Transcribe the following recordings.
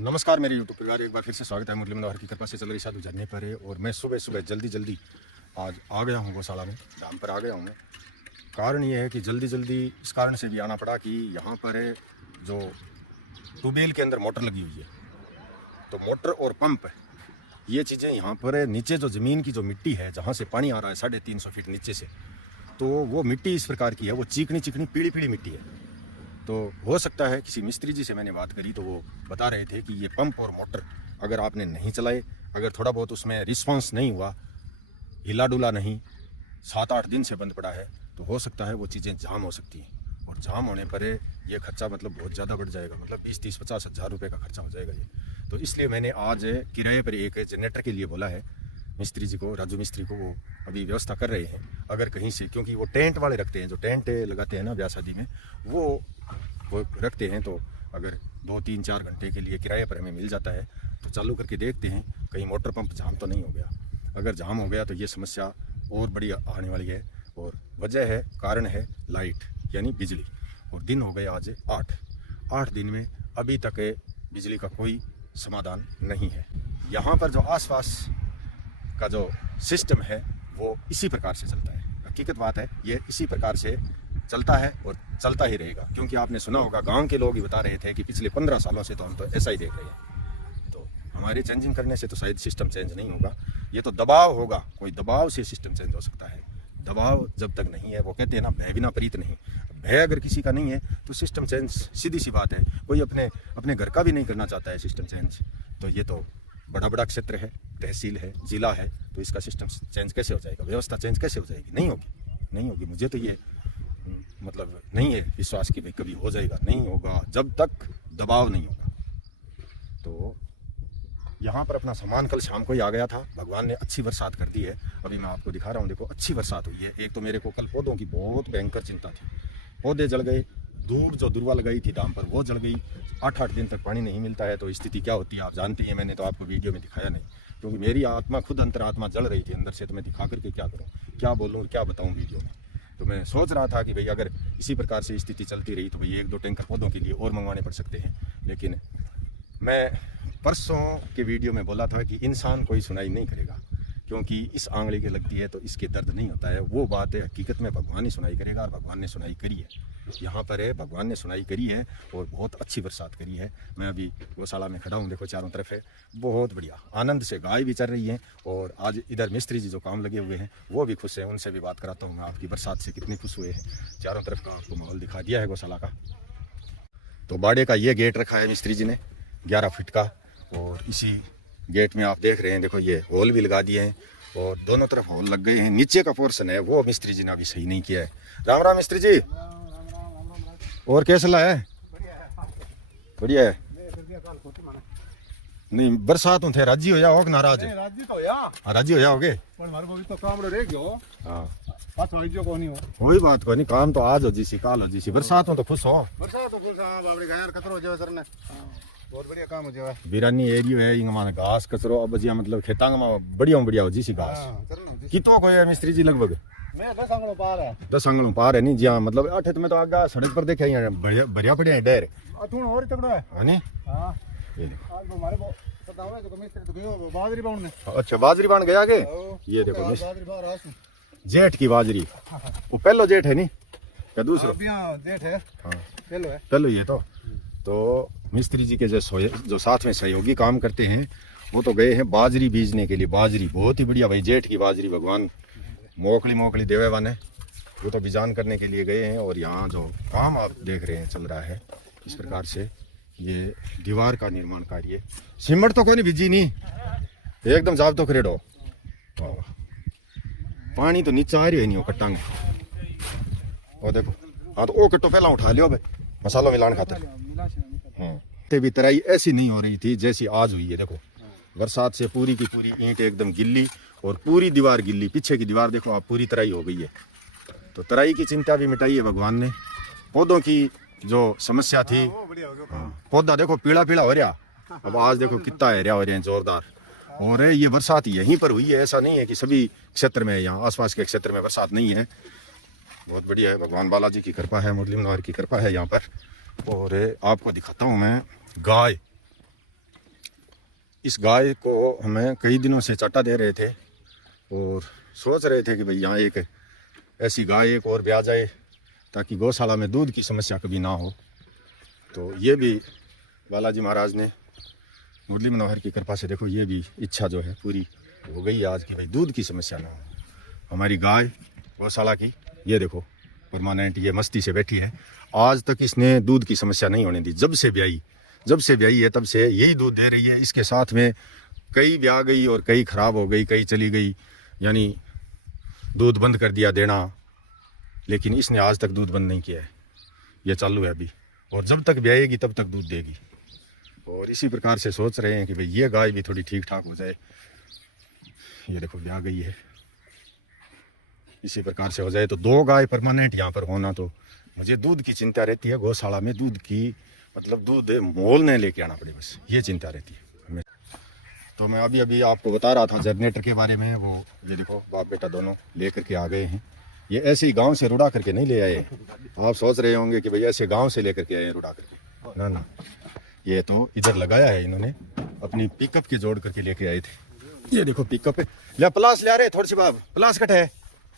नमस्कार मेरे यूट्यूब परिवार, एक बार फिर से स्वागत है। मुरली मनोहर की कृपा से चल रही साधु झरने पर है और मैं सुबह सुबह जल्दी आज आ गया हूँ गौशाला में, धाम पर आ गया हूँ मैं। कारण ये है कि जल्दी इस कारण से भी आना पड़ा कि यहाँ पर है जो ट्यूबवेल के अंदर मोटर लगी हुई है, तो मोटर और पंप ये चीज़ें यहाँ पर है। नीचे जो ज़मीन की जो मिट्टी है, जहाँ से पानी आ रहा है 350 फीट नीचे से, तो वो मिट्टी इस प्रकार की है, वो चिकनी पीली मिट्टी है। तो हो सकता है किसी मिस्त्री जी से मैंने बात करी तो वो बता रहे थे कि ये पंप और मोटर अगर आपने नहीं चलाए, अगर थोड़ा बहुत उसमें रिस्पांस नहीं हुआ, हिला डुला नहीं, 7-8 दिन से बंद पड़ा है, तो हो सकता है वो चीज़ें जाम हो सकती हैं। और जाम होने पर ये खर्चा मतलब बहुत ज़्यादा बढ़ जाएगा, मतलब 20-30-50 हज़ार रुपये का खर्चा हो जाएगा ये। तो इसलिए मैंने आज किराए पर एक जनरेटर के लिए बोला है मिस्त्री जी को, राजू मिस्त्री को। वो अभी व्यवस्था कर रहे हैं अगर कहीं से, क्योंकि वो टेंट वाले रखते हैं, जो टेंट लगाते हैं ना ब्याह शादी में, वो रखते हैं। तो अगर 2-3-4 घंटे के लिए किराए पर हमें मिल जाता है तो चालू करके देखते हैं कहीं मोटर पंप जाम तो नहीं हो गया। अगर जाम हो गया तो ये समस्या और बड़ी आने वाली है। और वजह है, कारण है लाइट यानी बिजली। और दिन हो गए आज 8 दिन में अभी तक बिजली का कोई समाधान नहीं है। यहाँ पर जो आसपास का जो सिस्टम है वो इसी प्रकार से चलता है। हकीकत बात है, ये इसी प्रकार से चलता है और चलता ही रहेगा। क्योंकि आपने सुना होगा, गांव के लोग ही बता रहे थे कि पिछले 15 सालों से तो हम तो ऐसा ही देख रहे हैं। तो हमारे चेंजिंग करने से तो शायद सिस्टम चेंज नहीं होगा, ये तो दबाव होगा, कोई दबाव से सिस्टम चेंज हो सकता है। दबाव जब तक नहीं है, वो कहते हैं ना, भय बिना प्रीत नहीं। भय अगर किसी का नहीं है तो सिस्टम चेंज सीधी सी बात है। कोई अपने घर का भी नहीं करना चाहता है सिस्टम चेंज। तो ये तो बड़ा क्षेत्र है, तहसील है, जिला है, तो इसका सिस्टम चेंज कैसे हो जाएगा, व्यवस्था चेंज कैसे हो जाएगी? नहीं होगी। मुझे तो ये मतलब नहीं है विश्वास कि भाई कभी हो जाएगा, नहीं होगा जब तक दबाव नहीं होगा। तो यहाँ पर अपना सामान कल शाम को ही आ गया था। भगवान ने अच्छी बरसात कर दी है। अभी मैं आपको दिखा रहा हूँ, देखो अच्छी बरसात हुई है। एक तो मेरे को कल पौधों की बहुत भयंकर चिंता थी, पौधे जल गए, दूब जो दुर्वा लगाई थी दाम पर वो जल गई। 8-8 दिन तक पानी नहीं मिलता है तो स्थिति क्या होती है आप जानते हैं। मैंने तो आपको वीडियो में दिखाया नहीं, क्योंकि मेरी आत्मा खुद अंतरात्मा जल रही थी अंदर से। तो मैं दिखा करके क्या करूँ, क्या बोलूँ, क्या बताऊँ वीडियो में। तो मैं सोच रहा था कि भाई अगर इसी प्रकार से स्थिति चलती रही तो भाई 1-2 टैंकर पौधों के लिए और मंगवाने पड़ सकते हैं। लेकिन मैं परसों के वीडियो में बोला था कि इंसान कोई सुनाई नहीं करेगा, क्योंकि इस आंगली के लगती है तो इसके दर्द नहीं होता है। वो बात है, हकीकत में भगवान ही सुनाई करेगा, और भगवान ने सुनाई करी है। यहाँ पर है, भगवान ने सुनाई करी है और बहुत अच्छी बरसात करी है। मैं अभी गौशाला में खड़ा हूँ, देखो चारों तरफ है, बहुत बढ़िया आनंद से गाय भी चल रही हैं। और आज इधर मिस्त्री जी जो काम लगे हुए हैं वो भी खुश हैं, उनसे भी बात कराता हूँ मैं आपकी बरसात से कितने खुश हुए हैं। चारों तरफ का आपको माहौल दिखा दिया है गौशाला का। तो बाड़े का ये गेट रखा है मिस्त्री जी ने 11 फीट का, और इसी गेट में आप देख रहे हैं, देखो ये होल भी लगा दिए हैं और दोनों तरफ होल लग गए हैं। नीचे का पोर्शन है वो मिस्त्री जी ने अभी सही नहीं किया है। राम राम मिस्त्री जी, और कैसा है? बढ़िया है। नहीं बरसात थे राजी हो जाओ कि नाराज? राजी तो या राजी हो जाओगे, पण मारे को भी तो काम रह गयो। हां बात वाली जो कोनी हो, कोई बात कोनी, काम तो आज हो जी सी, काल हो जी सी। बरसात हो तो खुश हो। बरसात तो खुश हां, बाबरे गायर कचरो हो जावे सर ने, बहुत बढ़िया काम हो जावे। बिरानी एरियो है, इंग माने घास कचरो अब जिया मतलब खेतांग में बढ़िया हो जी सी घास। हां कितो कोई है मिस्त्री जी? लगभग मैं 10 आंगलों पार है। 10 आंगलों पार है नहीं जिया, मतलब 8 में तो आगा सड़क पर देखे बढ़िया बढ़िया है डेर अथुण और तगड़ो है नहीं। हां ये देखो आज हमारे को पता है तो मिस्त्री तो गयो बाजरी बाउन ने। अच्छा बाजरी बाण गया के? ये देखो बाजरी बाहर आसू जेठ की बाजरी, वो पहलो जेठ है नहीं क्या दूसरा? अभी हां जेठ है, हाँ पहलो है, पहलो ये तो मिस्त्री जी के जो साथ में सहयोगी काम करते हैं वो तो गए हैं बाजरी बीजने के लिए। बाजरी बहुत ही बढ़िया भाई, जेठ की बाजरी भगवान मोकली देवे वाने, वो तो बीजान करने के लिए गए हैं। और यहाँ जो काम आप देख रहे हैं चल रहा है इस प्रकार से, ये दीवार का निर्माण कार्य। सिमट तो कोई नहीं बीजी नहीं, एकदम जाब तो करेडो। पानी तो नीचे आ रही है नहीं, वो कट्टांगे और देखो। हाँ तो वो कट्टो पहला उठा लियो भाई, मसाला मिलान खातिर। हाँ भी तराई ऐसी नहीं हो रही थी जैसी आज हुई है। देखो बरसात से पूरी की पूरी ईंट एकदम गिल्ली और पूरी दीवार गिल्ली, पीछे की दीवार देखो आप, पूरी तराई हो गई है। तो तराई की चिंता भी मिटाई है भगवान ने। पौधों की जो समस्या थी, पौधा देखो पीला हो रहा, अब आज देखो कितना है हो रहे हैं जोरदार। और ये बरसात यहीं पर हुई है, ऐसा नहीं है कि सभी क्षेत्र में, यहाँ आसपास के क्षेत्र में बरसात नहीं है। बहुत बढ़िया है, भगवान बालाजी की कृपा है, मुरली मनोहर की कृपा है यहाँ पर। और आपको दिखाता हूँ मैं गाय, इस गाय को हमें कई दिनों से चाटा दे रहे थे और सोच रहे थे कि भाई यहाँ एक ऐसी गाय एक और ब्याह जाए ताकि गौशाला में दूध की समस्या कभी ना हो। तो ये भी बालाजी महाराज ने मुरली मनोहर की कृपा से देखो ये भी इच्छा जो है पूरी हो गई आज कि भाई दूध की समस्या ना हो। हमारी गाय गौशाला की ये देखो परमानेंट ये मस्ती से बैठी है। आज तक इसने दूध की समस्या नहीं होने दी। जब से ब्याई है तब से यही दूध दे रही है। इसके साथ में कई ब्याह गई और कई ख़राब हो गई, कई चली गई, यानी दूध बंद कर दिया देना, लेकिन इसने आज तक दूध बंद नहीं किया है। ये चालू है अभी और जब तक ब्याएगी तब तक दूध देगी। और इसी प्रकार से सोच रहे हैं कि भाई ये गाय भी थोड़ी ठीक ठाक हो जाए। ये देखो ब्याह गई है, इसी प्रकार से हो जाए तो 2 गाय परमानेंट यहाँ पर होना। तो मुझे दूध की चिंता रहती है, गौशाला में दूध की मतलब दूध मोल नहीं लेके आना पड़े, बस ये चिंता रहती है हमें। तो मैं अभी आपको बता रहा था जनरेटर के बारे में। वो ये देखो बाप बेटा दोनों लेकर के आ गए हैं। ये ऐसे ही गांव से रुड़ा करके नहीं ले आए। आप सोच रहे होंगे कि भाई ऐसे गांव से लेकर के आए रुड़ा करके, ना ना, ये तो इधर लगाया है इन्होंने, अपनी पिकअप के जोड़ करके लेके आए थे। ये देखो पिकअप है, ले प्लास ले आ रहे थोड़ी सी बाब, प्लास कट है,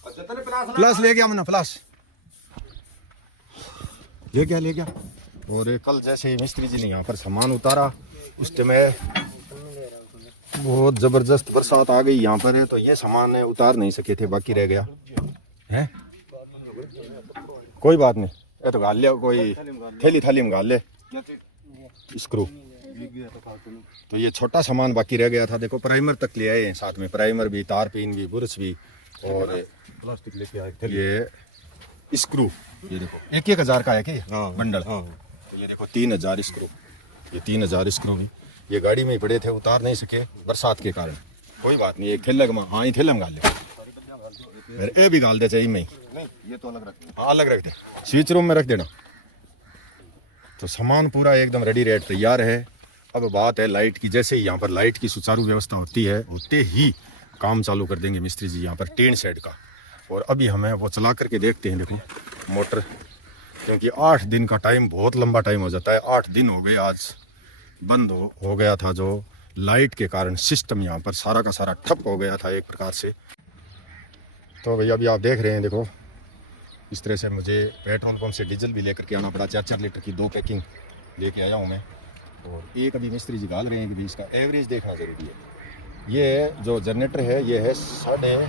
प्लास ले गया मैंने, प्लास ले गया। और कल जैसे ही मिस्त्री जी ने यहाँ पर सामान उतारा उस समय बहुत ज़बरदस्त बरसात आ गई यहाँ पर, तो ये सामान उतार नहीं सके थे, बाकी रह गया है। कोई बात नहीं, ये तो गाल ले, कोई थैली में गाल ले स्क्रू। तो ये छोटा सामान बाकी रह गया था। देखो प्राइमर तक ले आए हैं साथ में, प्राइमर भी, तार पिन भी, बुरश भी और प्लास्टिक लेके आए। ये स्क्रू ये देखो 1,000 का है कि बंडल। तो ये देखो 3,000 स्क्रू, ये 3,000 स्क्रू भी ये गाड़ी में ही पड़े थे, उतार नहीं सके बरसात के कारण। कोई बात नहीं, एक थैले में, हाँ ये थैले में गाल ले, ये भी गाल दे चाहिए नहीं, ये तो अलग रख, हाँ अलग रख दे, स्विच रूम में रख देना। तो सामान पूरा एकदम रेडी रेड तैयार है। अब बात है लाइट की। जैसे ही यहाँ पर लाइट की सुचारू व्यवस्था होती है होते ही काम चालू कर देंगे मिस्त्री जी यहाँ पर टेन सेट का। और अभी हमें वो चला करके देखते हैं, देखो मोटर, क्योंकि 8 दिन का टाइम बहुत लंबा टाइम हो जाता है। 8 दिन हो गए आज बंद हो गया था, जो लाइट के कारण सिस्टम यहाँ पर सारा का सारा ठप हो गया था एक प्रकार से। तो भैया अभी आप देख रहे हैं, देखो इस तरह से मुझे पेट्रोल पंप से डीजल भी लेकर के आना पड़ा। 4-4 लीटर की 2 पैकिंग लेके आया हूँ मैं। और एक अभी मिस्त्री जी गाल रहे हैं कि भी इसका एवरेज देखना ज़रूरी है। ये जो जनरेटर है ये है 12.5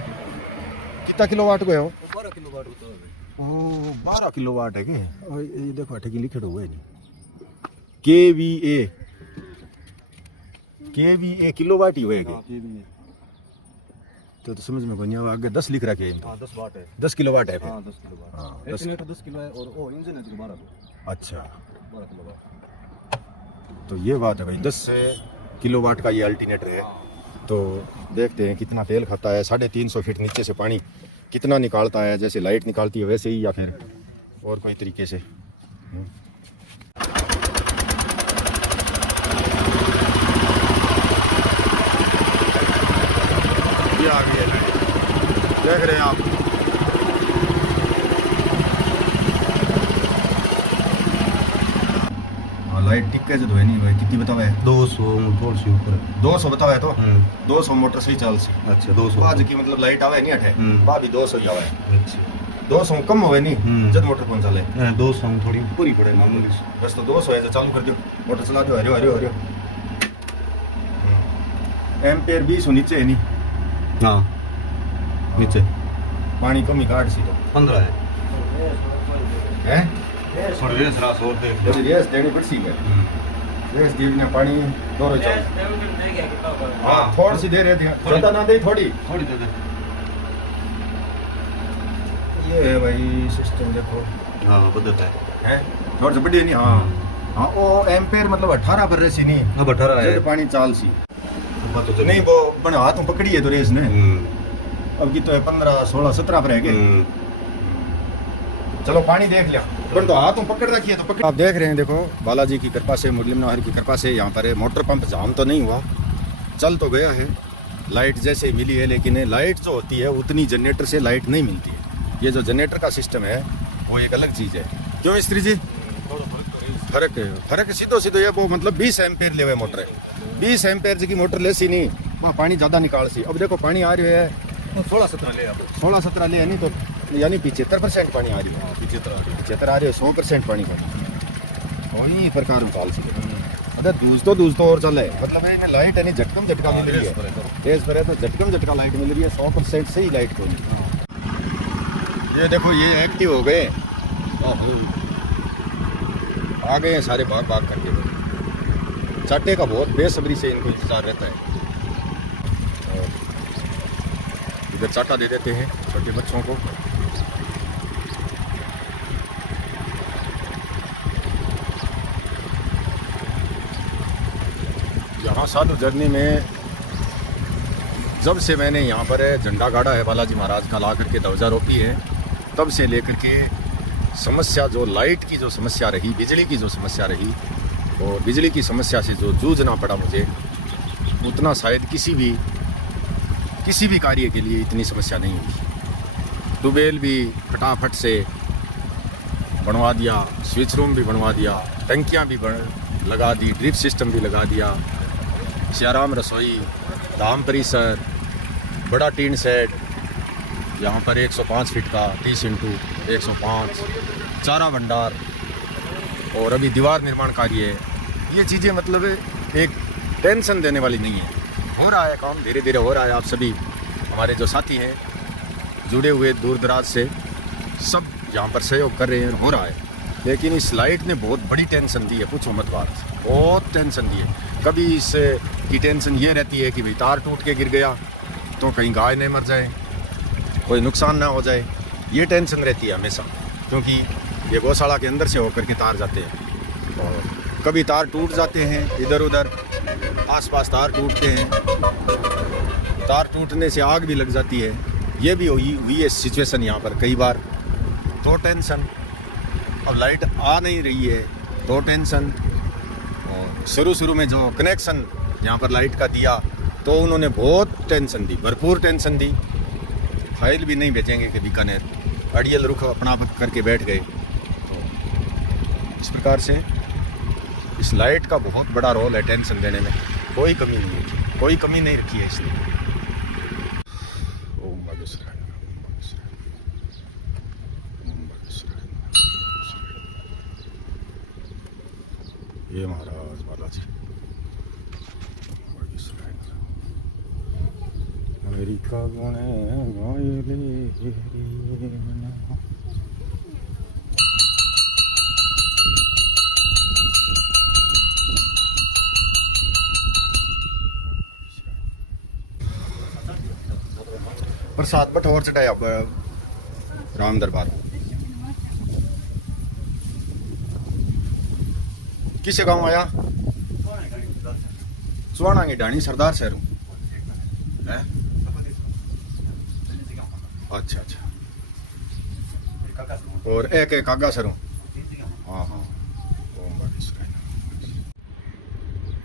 कितना किलोवाट को है वो? 12 किलोवाट होता है। ओ 12 किलोवाट है कि? और ये देखो अठे की लिखे हुआ है नहीं, KVA किलोवाट ही होएगा। तो समझ में नहीं आगे 10 लिख रखे हैं। 10 वाट है, 10 किलोवाट है। 10 किलोवाट। हाँ 10 किलो है और वो इंजन है 12 किलो। अच्छा 12 किलोवाट। तो ये बात है भाई, 10 किलोवाट का ये अल्टरनेटर है। तो देखते हैं कितना तेल खाता है। 350 फीट नीचे से पानी कितना निकालता है, जैसे लाइट निकालती है वैसे ही या फिर और कोई तरीके से। ये आ गई है लाइट, देख रहे हैं आप। लाइट टिक्के जो है नहीं भाई, कितनी बतावा है? 200 थोड़ी सी ऊपर 200 बतावा है। तो 200 मोटर से चल सी। अच्छा 200 आज की मतलब लाइट आवे नहीं अठे, बा भी 200 ही आवे। अच्छा 200 कम होवे नहीं जब मोटर कौन चले। 200 थोड़ी पूरी पड़े मामूली बस। तो 200 है जो चालू कर दो, मोटर चला दो। हरियो एम्पेयर 20 नीचे है नहीं। हाँ नीचे पानी कमी काट सी तो 15 है। थोड़ी रेस रास और देख थोड़ी रेस देनी पड़सी है। रेस देने पानी दोरो चल। हाँ थोड़ी सी दे रहे थे, ज्यादा ना दे, थोड़ी दे दे। ये है भाई सिस्टम देखो। हाँ बदलता है थोड़ा सा बड़ी नहीं। हाँ वो एम्पेयर मतलब 18 पर रेसी नहीं। अब 18 है पानी चाल सी तो नहीं, वो बने हाथों पकड़ी है तो रेस ने। अब की तो है 15, 16, 17 पर है के। चलो पानी देख लिया, पर तो हाथों पकड़ रखी है तो पकड़। आप देख रहे हैं, देखो बालाजी की कृपा से, मुरली मनोहर की कृपा से यहाँ पर मोटर पंप जाम तो नहीं हुआ, चल तो गया है। लाइट जैसे मिली है, लेकिन लाइट जो होती है उतनी जनरेटर से लाइट नहीं मिलती है। ये जो जनरेटर का सिस्टम है वो एक अलग चीज़ है। क्यों मिस्त्री जी? फर्क सीधो ये वो मतलब 20 एम्पेयर ले हुए मोटर है। 20 एम्पेयर की मोटर ले सी नहीं वहाँ पानी ज़्यादा निकाल सी। अब देखो पानी आ रही है 16-17 ले अब 16-17 ले, यानी तो यानी 75% पानी आ रही है। 75 आ रही है, 100% पानी का कोई प्रकार निकाल सके। अगर दूज तो और चल है, मतलब है लाइट है नहीं झटकम झटका मिल रही है, तेज पर है तो झटकम झटका लाइट मिल रही है, 100% सही लाइट को। ये देखो ये एक्टिव हो गए, आ गए हैं सारे भाग भाग करके। चाटे का बहुत बेसब्री से इनको इंतजार रहता है। और इधर चाटा दे देते हैं छोटे बच्चों को। यहाँ साधु जर्नी में जब से मैंने यहाँ पर झंडा गाड़ा है बालाजी महाराज का, ला करके ध्वजा रोपी है, तब से लेकर के समस्या जो लाइट की जो समस्या रही, बिजली की जो समस्या रही, और बिजली की समस्या से जो जूझना पड़ा मुझे, उतना शायद किसी भी कार्य के लिए इतनी समस्या नहीं हुई। ट्यूबवेल भी फटाफट से बनवा दिया, स्विच रूम भी बनवा दिया, टंकियाँ भी लगा दी, ड्रिप सिस्टम भी लगा दिया, सियाराम रसोई, धाम परिसर, बड़ा टीन सेट, यहाँ पर 105 फीट का 30 इंटू 105 चारा भंडार, और अभी दीवार निर्माण कार्य है। ये चीज़ें मतलब एक टेंशन देने वाली नहीं है, हो रहा है काम, धीरे धीरे हो रहा है। आप सभी हमारे जो साथी हैं जुड़े हुए दूर दराज से, सब यहाँ पर सहयोग कर रहे हैं, हो रहा है। लेकिन इस लाइट ने बहुत बड़ी टेंशन दी है, पूछो मत बात, बहुत टेंशन दी है। कभी इस की टेंशन ये रहती है कि भाई तार टूट के गिर गया तो कहीं गाय नहीं मर जाए, कोई नुकसान ना हो जाए, ये टेंशन रहती है हमेशा, क्योंकि ये गौशाला के अंदर से होकर के तार जाते हैं। और कभी तार टूट जाते हैं, इधर उधर आसपास तार टूटते हैं, तार टूटने से आग भी लग जाती है। ये भी हुई है सिचुएशन यहाँ पर कई बार, तो टेंशन। अब लाइट आ नहीं रही है तो टेंशन। और शुरू में जो कनेक्शन यहाँ पर लाइट का दिया तो उन्होंने बहुत टेंशन दी, भरपूर टेंशन दी। फाइल भी नहीं भेजेंगे कि बीकानेर, अड़ियल रुख अपना करके बैठ गए। तो इस प्रकार से इस लाइट का बहुत बड़ा रोल है टेंशन देने में, कोई कमी नहीं है, कोई कमी नहीं रखी है इसलिए। ओम बागेश्वराय, ये महाराज बालाजी अमेरिका प्रसाद बट और चढ़ाया राम दरबार। किसे गांव आया? सुहाना की ढाणी सरदार शहरों है। अच्छा अच्छा, और एक कागा सरों। हाँ हाँ।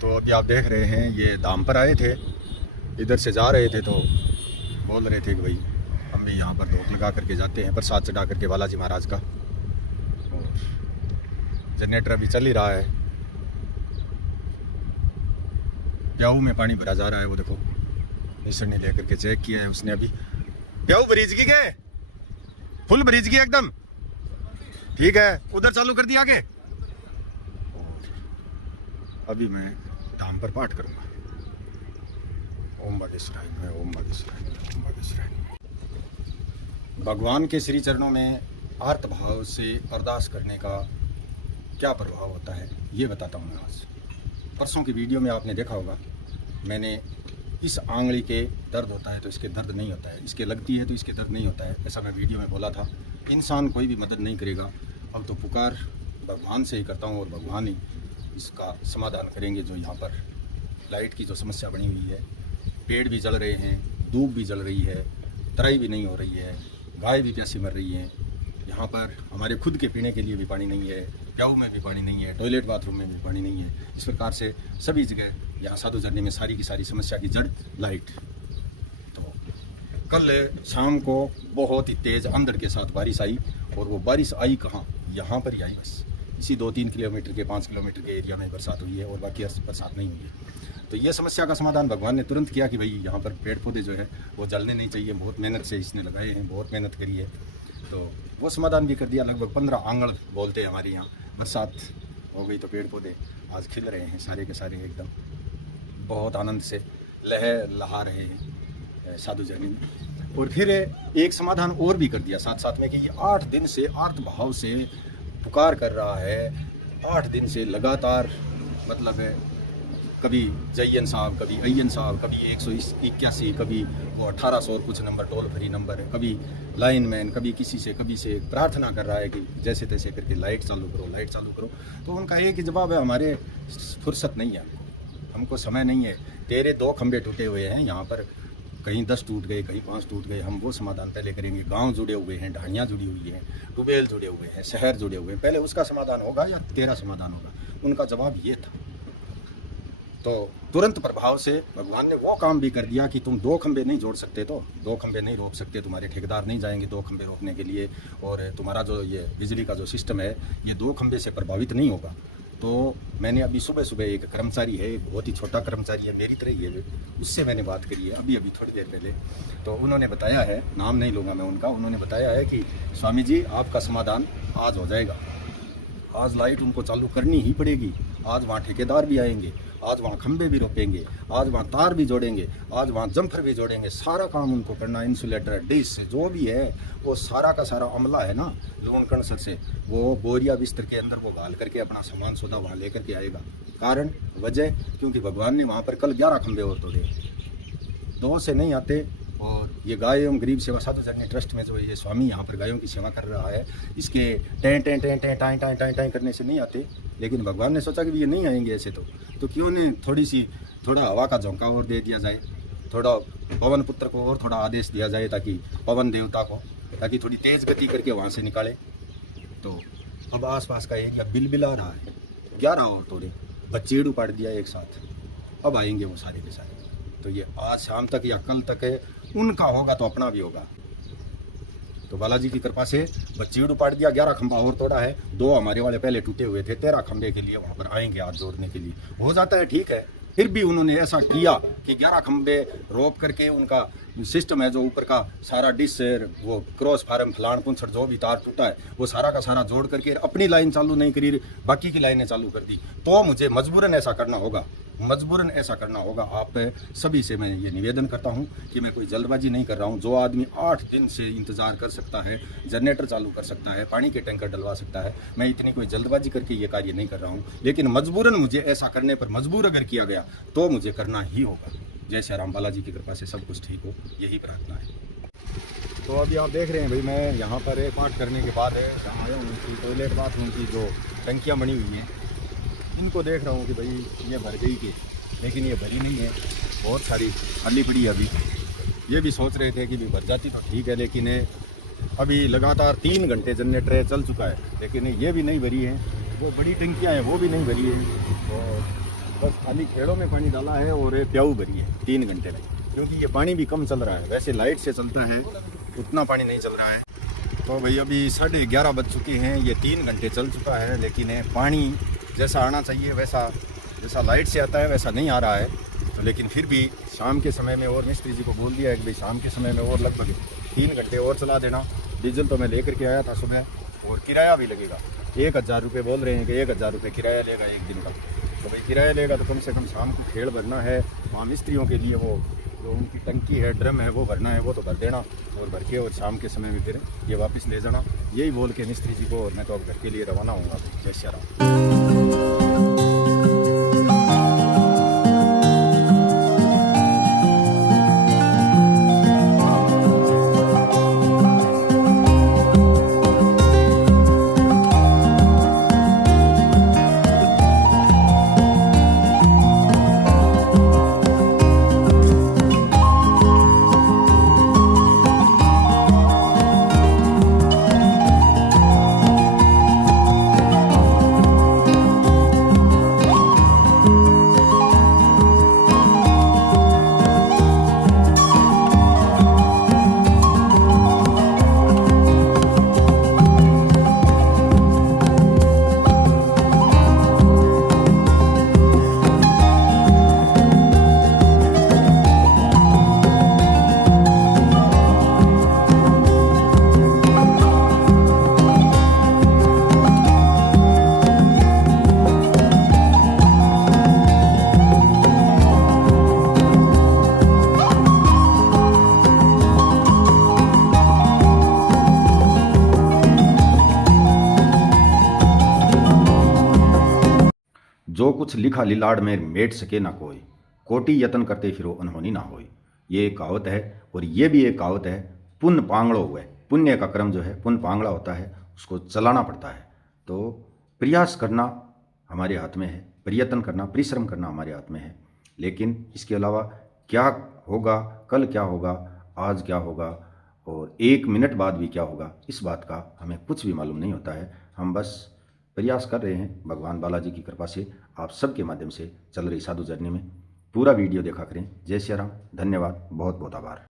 तो अभी आप देख रहे हैं ये धाम पर आए थे, इधर से जा रहे थे तो बोल रहे थे कि भाई हम भी यहाँ पर धूप लगा करके जाते हैं, प्रसाद चढ़ा करके बालाजी महाराज का। और जनरेटर अभी चल ही रहा है, प्याऊ में पानी भरा जा रहा है। वो देखो मिश्र ने लेकर के चेक किया है उसने, अभी प्याऊ ब्रिज की गए, फुल ब्रिज की एकदम ठीक है, उधर चालू कर दिया आगे। अभी मैं धाम पर पाठ करूंगा। ओम बागेश्वराय, ओम बागेश्वराय, ओम बागेश्वराय। भगवान के श्री चरणों में आर्त भाव से अरदास करने का क्या प्रभाव होता है ये बताता हूँ मैं आज। परसों की वीडियो में आपने देखा होगा, मैंने इस आंगली के दर्द होता है तो इसके दर्द नहीं होता है, इसके लगती है तो इसके दर्द नहीं होता है, ऐसा मैं वीडियो में बोला था। इंसान कोई भी मदद नहीं करेगा, अब तो पुकार भगवान से ही करता हूँ और भगवान ही इसका समाधान करेंगे। जो यहाँ पर लाइट की जो समस्या बनी हुई है, पेड़ भी जल रहे हैं, धूप भी जल रही है, तराई भी नहीं हो रही है, गाय भी प्यासी मर रही है, यहाँ पर हमारे खुद के पीने के लिए भी पानी नहीं है, प्याऊ में भी पानी नहीं है, टॉयलेट बाथरूम में भी पानी नहीं है। इस प्रकार से सभी जगह यहाँ साधु झरने में सारी की सारी समस्या की जड़ लाइट। तो कल शाम को बहुत ही तेज़ अंधड़ के साथ बारिश आई, और वो बारिश आई कहाँ, यहाँ पर ही आई, बस इसी 2-3 किलोमीटर के 5 किलोमीटर के एरिया में बरसात हुई है, और बाकी बरसात नहीं हुई है। तो ये समस्या का समाधान भगवान ने तुरंत किया कि भाई यहाँ पर पेड़ पौधे जो है वो जलने नहीं चाहिए, बहुत मेहनत से इसने लगाए हैं, बहुत मेहनत करी है, तो वो समाधान भी कर दिया। लगभग 15 आंगण बोलते हैं हमारे यहाँ। बरसात हो गई तो पेड़ पौधे आज खिल रहे हैं सारे के सारे, एकदम बहुत आनंद से लहा रहे हैं साधु जर्नी में। और फिर एक समाधान और भी कर दिया साथ साथ में कि ये 8 दिन से आर्त भाव से पुकार कर रहा है, 8 दिन से लगातार, मतलब है कभी जयन साहब, कभी अय्यन साहब, कभी 181, कभी वो 1800 और कुछ नंबर टोल फ्री नंबर है, कभी लाइन मैन, कभी किसी से कभी से प्रार्थना कर रहा है कि जैसे तैसे करके लाइट चालू करो, लाइट चालू करो। तो उनका एक ही जवाब है, हमारे फुर्सत नहीं है, हमको समय नहीं है। तेरे 2 खंभे टूटे हुए हैं यहाँ पर, कहीं 10 टूट गए, कहीं 5 टूट गए, हम वो समाधान पहले करेंगे। गांव जुड़े हुए हैं, ढाणियाँ जुड़ी हुई हैं, टूबेल जुड़े हुए हैं, शहर जुड़े हुए हैं, पहले उसका समाधान होगा या तेरा समाधान होगा। उनका जवाब ये था। तो तुरंत प्रभाव से भगवान ने वो काम भी कर दिया कि तुम 2 खंभे नहीं जोड़ सकते, तो 2 खंभे नहीं रोक सकते, तुम्हारे ठेकेदार नहीं जाएंगे 2 खंभे रोकने के लिए, और तुम्हारा जो ये बिजली का जो सिस्टम है ये 2 खंभे से प्रभावित नहीं होगा। तो मैंने अभी सुबह सुबह एक कर्मचारी है, बहुत ही छोटा कर्मचारी है, मेरी तरह ही है, उससे मैंने बात करी है अभी थोड़ी देर पहले। तो उन्होंने बताया है, नाम नहीं लूँगा मैं उनका, उन्होंने बताया है कि स्वामी जी आपका समाधान आज हो जाएगा, आज लाइट उनको चालू करनी ही पड़ेगी, आज वहाँ ठेकेदार भी आएंगे, आज वहाँ खंभे भी रोपेंगे, आज वहाँ तार भी जोड़ेंगे, आज वहाँ जम्फर भी जोड़ेंगे, सारा काम उनको करना। इंसुलेटर, डिश जो भी है वो सारा का सारा अमला है ना लोन कंसर से, वो बोरिया बिस्तर के अंदर वो डाल करके अपना सामान सौदा वहाँ लेकर के आएगा। कारण वजह क्योंकि भगवान ने वहाँ पर कल 11 खंभे और तोड़े, 2 से नहीं आते। और ये गाय एवं गरीब सेवा साधु जर्नी ट्रस्ट में जो ये स्वामी यहाँ पर गायों की सेवा कर रहा है, इसके टें टें टें टें टाई टाई टाई टाई करने से नहीं आते। लेकिन भगवान ने सोचा कि ये नहीं आएंगे ऐसे, तो क्यों ने थोड़ा हवा का झोंका और दे दिया जाए, थोड़ा पवन पुत्र को और थोड़ा आदेश दिया जाए, ताकि पवन देवता को, ताकि थोड़ी तेज़ गति करके वहाँ से निकाले। तो अब आसपास का एरिया बिलबिला रहा है, 11 और तोड़े, बच्चेड़ उपाड़ दिया एक साथ, अब आएंगे वो सारे के सारे। तो ये आज शाम तक या कल तक है, उनका होगा तो अपना भी होगा। तो बालाजी की कृपा से बच्चीड़ उपाड़ दिया, 11 खंभा और तोड़ा है, 2 हमारे वाले पहले टूटे हुए थे, 13 खंभे के लिए वहाँ पर आएंगे आज जोड़ने के लिए। हो जाता है ठीक है, फिर भी उन्होंने ऐसा किया कि 11 खंभे रोप करके उनका सिस्टम है जो ऊपर का सारा डिश, वो क्रॉस फार्म फलान पुंछड़ जो भी तार टूटा है वो सारा का सारा जोड़ करके अपनी लाइन चालू नहीं करी, बाकी की लाइनें चालू कर दी। तो मुझे मजबूरन ऐसा करना होगा, मजबूरन ऐसा करना होगा। आप सभी से मैं ये निवेदन करता हूँ कि मैं कोई जल्दबाजी नहीं कर रहा हूँ। जो आदमी 8 दिन से इंतज़ार कर सकता है, जनरेटर चालू कर सकता है, पानी के टैंकर डलवा सकता है, मैं इतनी कोई जल्दबाजी करके ये कार्य नहीं कर रहा हूँ। लेकिन मजबूरन मुझे ऐसा करने पर मजबूर अगर किया गया तो मुझे करना ही होगा। जय श्री राम, बालाजी की कृपा से सब कुछ ठीक हो, यही प्रार्थना है। तो अभी आप देख रहे हैं भाई, मैं यहाँ पर पाठ करने के बाद यहाँ आया हूँ, उनकी टॉयलेट बाथरूम की जो टंकियाँ बनी हुई हैं इनको देख रहा हूँ कि भाई ये भर गई कि, लेकिन ये भरी नहीं है, बहुत सारी खाली पड़ी है। अभी ये भी सोच रहे थे कि भी भर जाती तो ठीक है, लेकिन अभी लगातार 3 घंटे जनरेटर चल चुका है, लेकिन ये भी नहीं भरी है। जो बड़ी टंकियाँ हैं वो भी नहीं भरी है, और बस खाली खेड़ों में पानी डाला है और प्याऊ भरी है 3 घंटे में, क्योंकि ये पानी भी कम चल रहा है। वैसे लाइट से चलता है उतना पानी नहीं चल रहा है। तो भाई अभी 11:30 बज चुके हैं, ये 3 घंटे चल चुका है, लेकिन पानी जैसा आना चाहिए वैसा, जैसा लाइट से आता है वैसा नहीं आ रहा है। लेकिन फिर भी शाम के समय में, और मिस्त्री जी को बोल दिया है कि भाई शाम के समय में और लगभग 3 घंटे और चला देना। डीजल तो मैं लेकर के आया था सुबह, और किराया भी लगेगा। 1000 रुपये बोल रहे हैं कि 1000 रुपये किराया लेगा एक दिन का। तो भाई किराया लेगा तो कम से कम शाम को खेड़ भरना है वहाँ मिस्त्रियों के लिए, वो जो उनकी टंकी है, ड्रम है, वो भरना है, वो तो भर देना, और भर के और शाम के समय में फिर ये वापस ले जाना। यही बोल के मिस्त्री जी को, और मैं तो अब घर के लिए रवाना होऊंगा। जय श्री राम। कुछ लिखा लिलाड़ में मेट सके ना कोई, कोटि यतन करते फिरो अनहोनी ना होई। ये एक कहावत है। और ये भी एक कहावत है, पुण्य पांगड़ो हुए, पुण्य का क्रम जो है पुण्य पांगड़ा होता है, उसको चलाना पड़ता है। तो प्रयास करना हमारे हाथ में है, प्रयत्न करना, परिश्रम करना हमारे हाथ में है। लेकिन इसके अलावा क्या होगा, कल क्या होगा, आज क्या होगा और 1 मिनट बाद भी क्या होगा, इस बात का हमें कुछ भी मालूम नहीं होता है। हम बस प्रयास कर रहे हैं, भगवान बालाजी की कृपा से आप सबके माध्यम से चल रही साधु जर्नी में। पूरा वीडियो देखा करें। जय श्री राम, धन्यवाद, बहुत बहुत आभार।